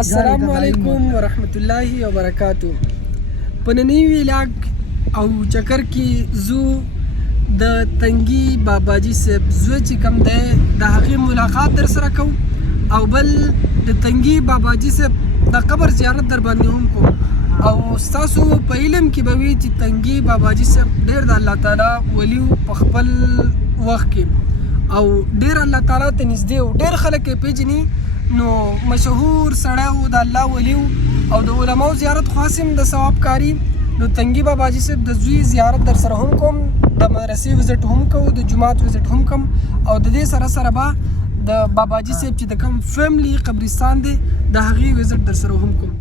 السلام علیکم ورحمت الله وبرکاتو. په نننی ویلاګ او چکر کې زو د تنگي باباجي صاحب زوی چې کوم دی د هغې ملاقات در سره کوم او بل د تنگي باباجي صاحب د قبر زیارت در باندې هم کوم او ستاسو په علم کې به وي چې تنگي باباجي صاحب ډېر د الله تعالی ولی په خپل وخت کې او ډېر الله تعالی ته نږدې او ډېر خلک یې پیژني نو مشهور سړی و د الله ولی او د علماو زیارت خاصم د ثواب کاری نو تنگي باباجي صاحب د زوی زیارت در سره هم کوم د مدرسې وزټ هم کوم د جماعت وزټ هم کوم او د دې سره سره به د باباجي صاحب چې د کوم فیملی قبرستان دی د هغې وزټ در سره هم کوم.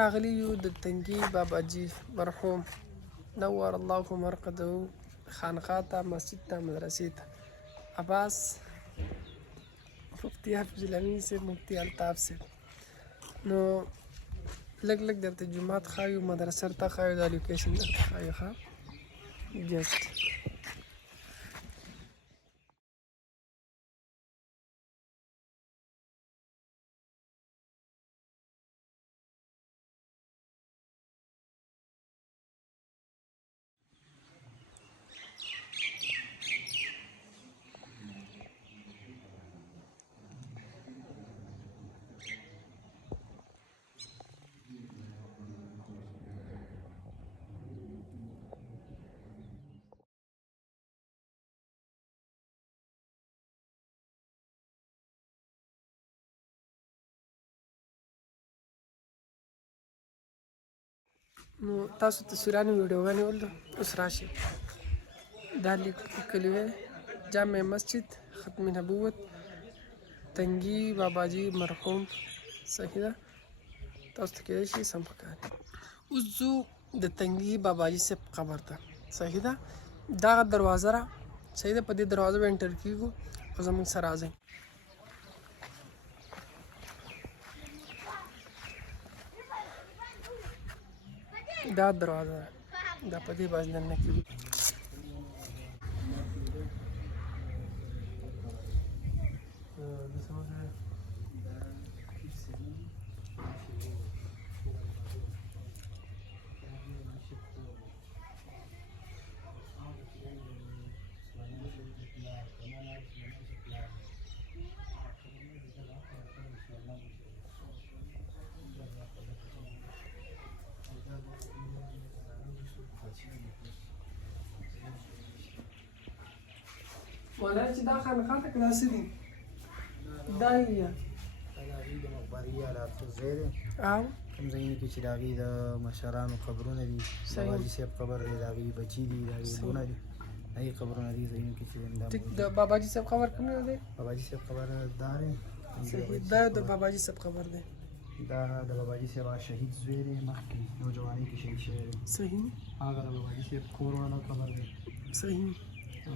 راغلی یو د تنگي باباجي مرحوم نور الله مرقده خانقاه ته مسجد ته مدرسې ته عباس مفتي حافظ الامین صاحب مفتي الطاف صاحب نو لږ لږ درته جومات ښایو مدرسه ته ښایو دا لوکیشن درته ښایو ښه جسټ نو تاسو تصویرانو ویډیوګانې ولته اوس راشئ دا لیکلي وی جامع مسجد ختم نبوت تنگي باباجي مرحوم صحیح ده تاسو ته کېدای شي سم ښکاري. اوس ځو د تنگي باباجي صاحب قبر ته صحیح ده دغه دروازه را صحیح ده په دې دروازه به انټر کېږو او زموږ سره راځئ. دا دروازه دا په دې باندې نه کېږي. مولانا چې دا خانقاه ته که دا څه دي دا یې د هغې د مقبرې یا لارښود ځای دی او کوم ځایونو کې چې د هغې د مشرانو قبرونه دي باباجي صاحب قبر دی د هغې بچي دي د هغې ورونه دي د هغې قبرونه دي ځایونو کې چې ټیک د باباجي صاحب قبر کوم یو دی باباجي صاحب قبر دا دی دا د باباجي صاحب قبر دی دا د باباجي صاحب شهید زوی دی مخکې نوجوانۍ کې شهید شوی دی صحیح هغه د باباجي صاحب کور والا قبر دی صحیح دا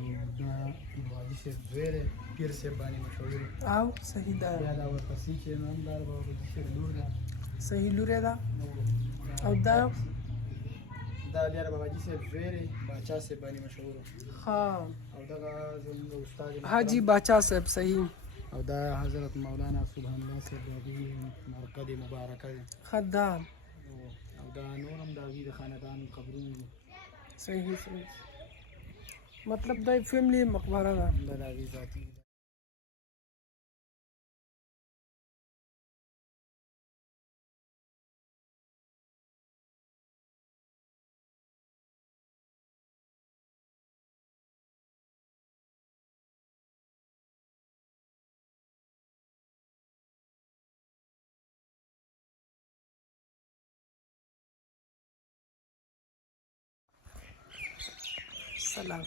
باباجي صاحب زوی دی پیر صاحب باندې مشهور دی او صحیح ده بیا دا ورپسې چې نامدار باباجي صاحب لور ده صحیح لوری ده او دا دا بیا د باباجي صاحب زوی دی باچا صاحب باندې مشهور و. ها او دغه زموږ استاد حاجی باچا صاحب صحیح او دا حضرت مولانا سبحان الله صاحب د هغوی مرقد مبارکه دی خدا او دا نور هم د هغوی د خاندان قبرونه دي صحیح صحیح مطلب دا فیملی مقبره ده دا د هغوی ذاتي دي. سلام